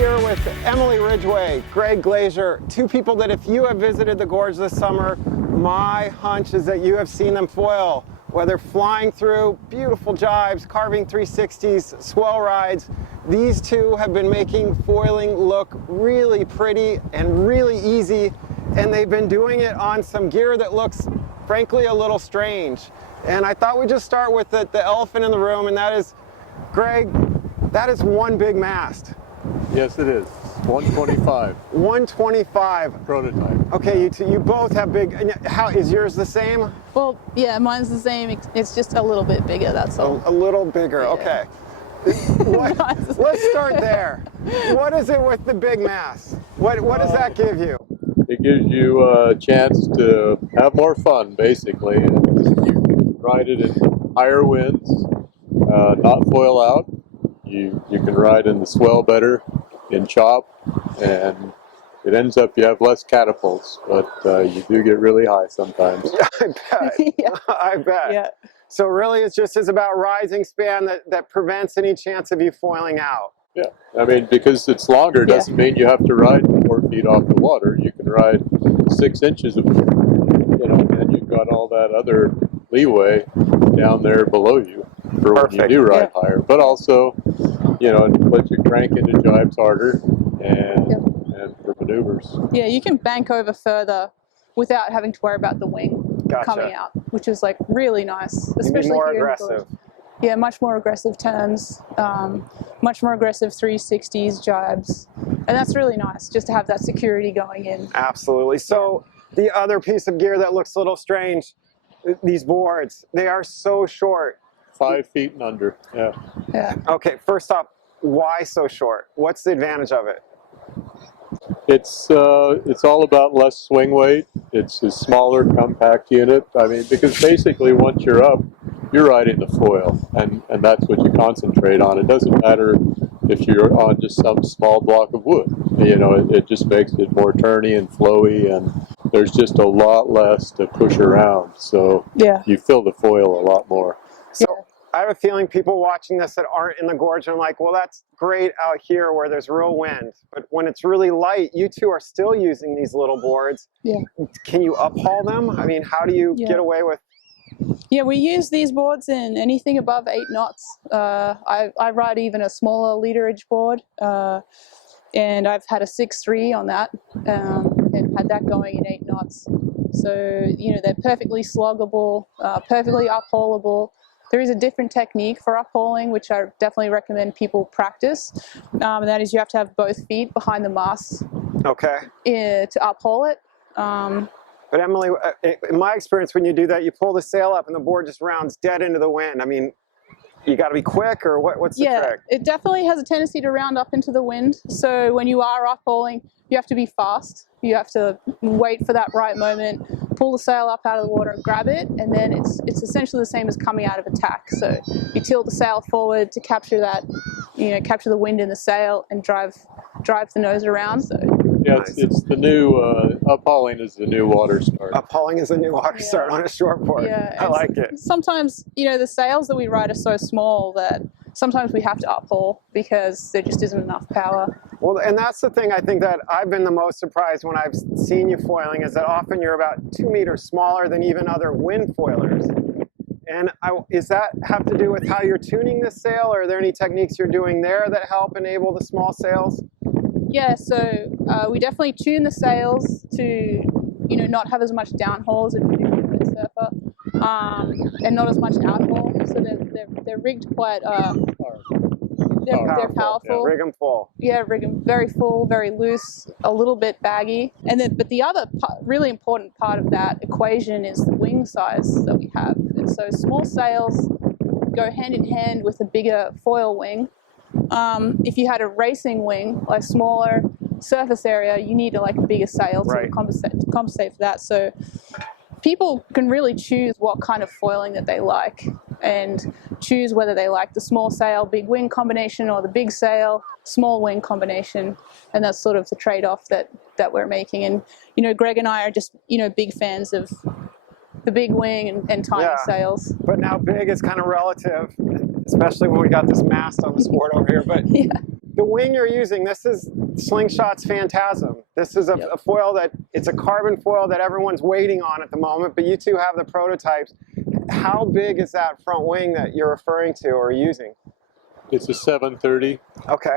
here with Emily Ridgway, Greg Glazier, two people that if you have visited the Gorge this summer, my hunch is that you have seen them foil, whether flying through beautiful jibes, carving 360s, swell rides. These two have been making foiling look really pretty and really easy, and they've been doing it on some gear that looks, frankly, a little strange. And I thought we'd just start with the elephant in the room, and that is, Greg, that is one big mast. Yes, it is. 125. 125. Prototype. Okay, you both have big. How is yours the same? Well, yeah, mine's the same. It's just a little bit bigger. That's all. A little bigger. Yeah. Okay. Let's start there. What is it with the big mass? What does that give you? It gives you a chance to have more fun, basically. You can ride it in higher winds, not foil out. You can ride in the swell better, in chop, and it ends up you have less catapults, but you do get really high sometimes. Yeah, I bet. Yeah. I bet. Yeah. So really it's just about rising span that prevents any chance of you foiling out. Yeah, I mean, because it's longer doesn't mean you have to ride 4 feet off the water. You can ride 6 inches of, and you've got all that other leeway down there below you for when you do ride higher. But also, it lets you crank into jibes harder and for maneuvers. Yeah, you can bank over further without having to worry about the wing coming out, which is like really nice, especially more here aggressive. in the Gorge. Yeah, much more aggressive turns, much more aggressive 360s, jibes, and that's really nice just to have that security going in. Absolutely. So the other piece of gear that looks a little strange, these boards, they are so short. 5 feet and under. Yeah. Yeah. Okay, first off, why so short? What's the advantage of it? It's all about less swing weight. It's a smaller, compact unit. I mean, because basically once you're up, you're riding the foil, and that's what you concentrate on. It doesn't matter if you're on just some small block of wood. It just makes it more turny and flowy, and there's just a lot less to push around. So you feel the foil a lot more. So I have a feeling people watching this that aren't in the Gorge are like, well, that's great out here where there's real wind. But when it's really light, you two are still using these little boards. Yeah. Can you uphaul them? I mean, how do you get away with? Yeah, we use these boards in anything above 8 knots. I ride even a smaller leaderage board, and I've had a 6.3 on that, and had that going in 8 knots. So, they're perfectly sloggable, perfectly uphaulable. There is a different technique for uphauling, which I definitely recommend people practice, and that is you have to have both feet behind the mast to uphaul it. But Emily, in my experience, when you do that, you pull the sail up and the board just rounds dead into the wind. I mean, you got to be quick, or what's the trick? It definitely has a tendency to round up into the wind. So when you are uphauling, you have to be fast. You have to wait for that right moment, pull the sail up out of the water and grab it, and then it's essentially the same as coming out of attack. So you tilt the sail forward to capture that, capture the wind in the sail and drive the nose around. So. Yeah, it's the new, uphauling is the new water start. Uphauling is the new water start on a shortboard. Yeah, I like it. Sometimes, the sails that we ride are so small that sometimes we have to uphaul because there just isn't enough power. Well, and that's the thing I think that I've been the most surprised when I've seen you foiling is that often you're about 2 meters smaller than even other wind foilers. And is that have to do with how you're tuning the sail, or are there any techniques you're doing there that help enable the small sails? Yeah, so we definitely tune the sails to, not have as much downhaul as a traditional windsurfer, and not as much outhaul. So they're rigged quite. They're powerful. Yeah, rig them full. Yeah, rig them very full, very loose, a little bit baggy. But the other really important part of that equation is the wing size that we have. And so small sails go hand in hand with a bigger foil wing. If you had a racing wing, like smaller surface area, you need a bigger sail to compensate for that. So people can really choose what kind of foiling that they like and choose whether they like the small sail, big wing combination, or the big sail, small wing combination. And that's sort of the trade-off that we're making. And, Greg and I are just, big fans of the big wing and tiny sails. But now big is kind of relative, especially when we got this mast on the sport over here. But the wing you're using, this is Slingshot's Phantasm. This is a foil that, it's a carbon foil that everyone's waiting on at the moment, but you two have the prototypes. How big is that front wing that you're referring to or using? It's a 730. Okay.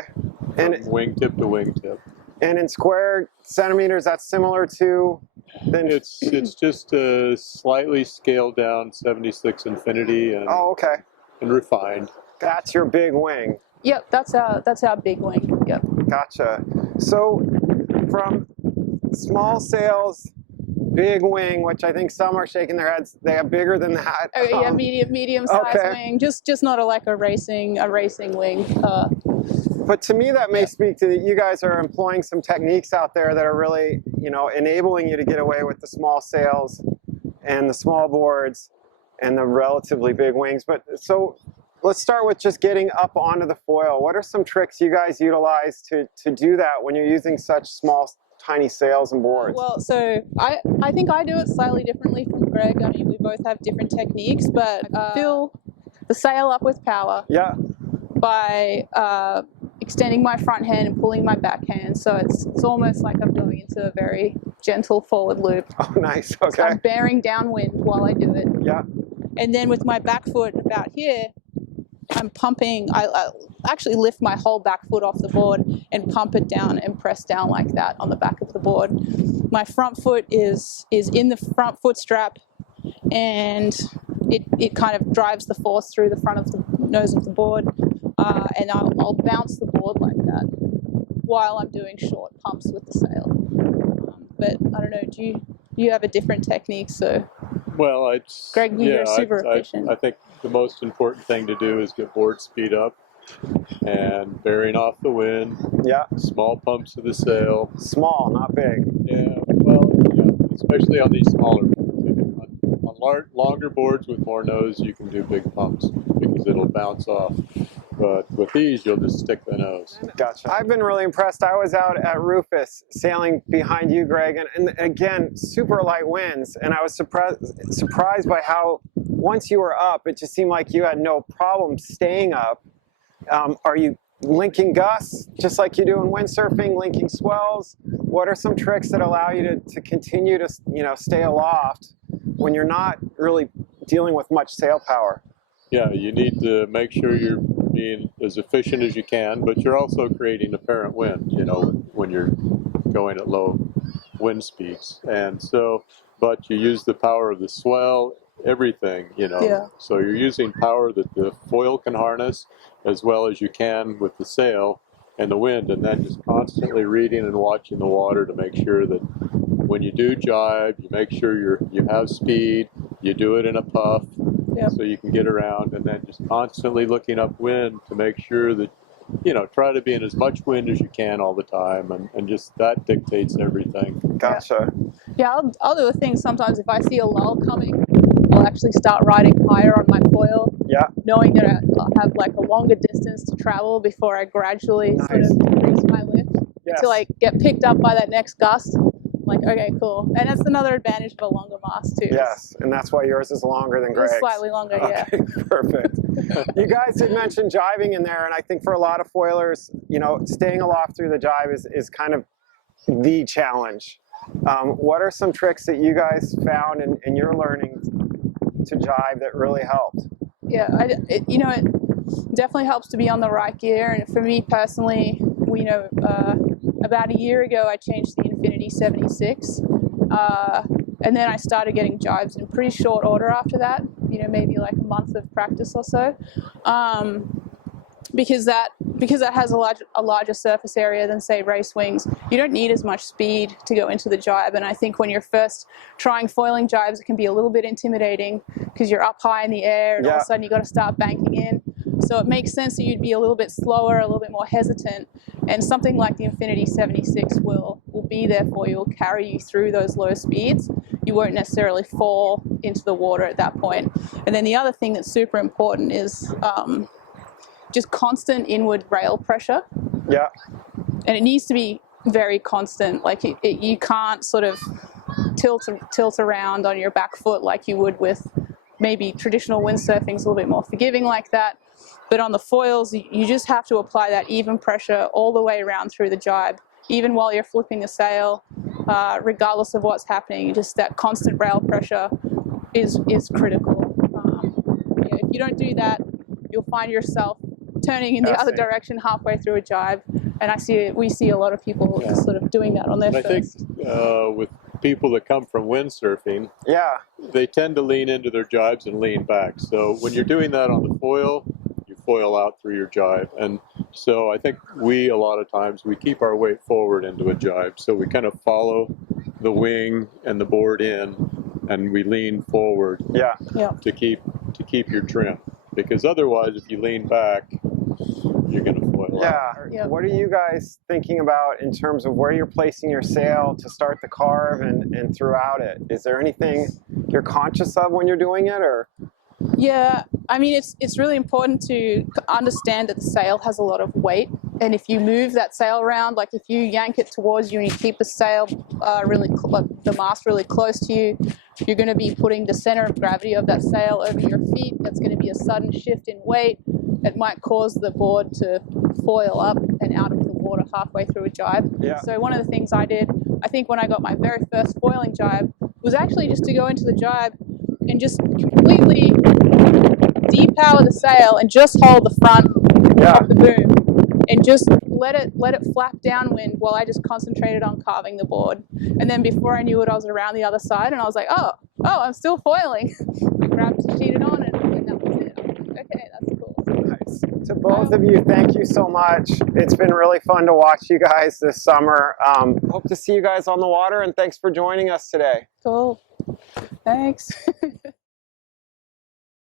And wingtip to wingtip. And in square centimeters, that's similar to? It's just a slightly scaled down 76 Infinity and, oh, okay. And refined. That's your big wing. Yep, that's our big wing. Yep. Gotcha. So from small sails, big wing, which I think some are shaking their heads, they have bigger than that. Oh yeah, medium size wing. Just not like a racing wing. But to me, that may speak to that you guys are employing some techniques out there that are really, you know, enabling you to get away with the small sails and the small boards and the relatively big wings. But so let's start with just getting up onto the foil. What are some tricks you guys utilize to do that when you're using such small, tiny sails and boards? Well, so I think I do it slightly differently from Greg. I mean, we both have different techniques, but fill the sail up with power. Yeah. By extending my front hand and pulling my back hand, so it's almost like I'm going into a very gentle forward loop. Oh, nice. Okay. So I'm bearing downwind while I do it. Yeah. And then with my back foot about here, I'm pumping. I actually lift my whole back foot off the board and pump it down and press down like that on the back of the board. My front foot is in the front foot strap, and it kind of drives the force through the front of the nose of the board. And I'll bounce the board like that while I'm doing short pumps with the sail. But I don't know, do you have a different technique? So, well, Greg, you're super efficient. I think the most important thing to do is get board speed up and bearing off the wind. Yeah. Small pumps of the sail. Small, not big. Yeah, well, yeah, especially on these smaller boards. On longer boards with more nose, you can do big pumps because it'll bounce off. But with these, you'll just stick the nose. Gotcha. I've been really impressed. I was out at Rufus sailing behind you, Greg, and again, super light winds. And I was surprised by how once you were up, it just seemed like you had no problem staying up. Are you linking gusts just like you do in windsurfing, linking swells? What are some tricks that allow you to continue to, you know, stay aloft when you're not really dealing with much sail power? Yeah, you need to make sure you're being as efficient as you can, but you're also creating apparent wind, you know, when you're going at low wind speeds. And so, but you use the power of the swell, everything, you know. Yeah. So you're using power that the foil can harness as well as you can with the sail and the wind, and then just constantly reading and watching the water to make sure that when you do jibe, you make sure you have speed, you do it in a puff, so you can get around, and then just constantly looking upwind to make sure that, you know, try to be in as much wind as you can all the time, and just that dictates everything. Gotcha. Yeah, I'll do a thing sometimes if I see a lull coming, I'll actually start riding higher on my foil, knowing that I'll have like a longer distance to travel before I gradually sort of increase my lift until I get picked up by that next gust. I'm like, okay, cool. And that's another advantage of a longer mast too. Yes, and that's why yours is longer than Greg's. Slightly longer, yeah. Perfect. You guys had mentioned jibing in there, and I think for a lot of foilers, you know, staying aloft through the jibe is kind of the challenge. What are some tricks that you guys found in your learning to jibe that really helped? Yeah, it definitely helps to be on the right gear. And for me personally, about a year ago, I changed the Infinity 76. And then I started getting jibes in pretty short order after that, you know, maybe like a month of practice or so. Because that has a larger surface area than, say, race wings, you don't need as much speed to go into the jibe. And I think when you're first trying foiling jibes, it can be a little bit intimidating because you're up high in the air and all of a sudden you've got to start banking in. So it makes sense that you'd be a little bit slower, a little bit more hesitant. And something like the Infinity 76 will be there for you, will carry you through those low speeds. You won't necessarily fall into the water at that point. And then the other thing that's super important is just constant inward rail pressure. Yeah. And it needs to be very constant. Like you can't sort of tilt around on your back foot like you would with maybe traditional windsurfing is a little bit more forgiving like that. But on the foils, you just have to apply that even pressure all the way around through the jibe, even while you're flipping the sail, regardless of what's happening. Just that constant rail pressure is critical. Yeah, if you don't do that, you'll find yourself turning in the other direction halfway through a jibe. And we see a lot of people sort of doing that on their first. I think with people that come from windsurfing, they tend to lean into their jibes and lean back. So when you're doing that on the foil, you foil out through your jibe. And so I think a lot of times we keep our weight forward into a jibe. So we kind of follow the wing and the board in, and we lean forward to keep your trim. Because otherwise, if you lean back, you're going to foil out. Yeah. What are you guys thinking about in terms of where you're placing your sail to start the carve and throughout it? Is there anything you're conscious of when you're doing it, or? Yeah, I mean, it's really important to understand that the sail has a lot of weight, and if you move that sail around, like if you yank it towards you and you keep the sail the mast really close to you, you're going to be putting the center of gravity of that sail over your feet. That's going to be a sudden shift in weight. It might cause the board to foil up and out of the water halfway through a jibe. So one of the things I did, I think when I got my very first foiling jibe, was actually just to go into the jibe and just completely depower the sail and just hold the front of the boom and just let it flap downwind while I just concentrated on carving the board. And then before I knew it, I was around the other side and I was like, oh, I'm still foiling. I grabbed, sheeted on, and that was it. I was like, okay, that's cool. Nice. To both of you, thank you so much. It's been really fun to watch you guys this summer. Hope to see you guys on the water, and thanks for joining us today. Cool. Thanks.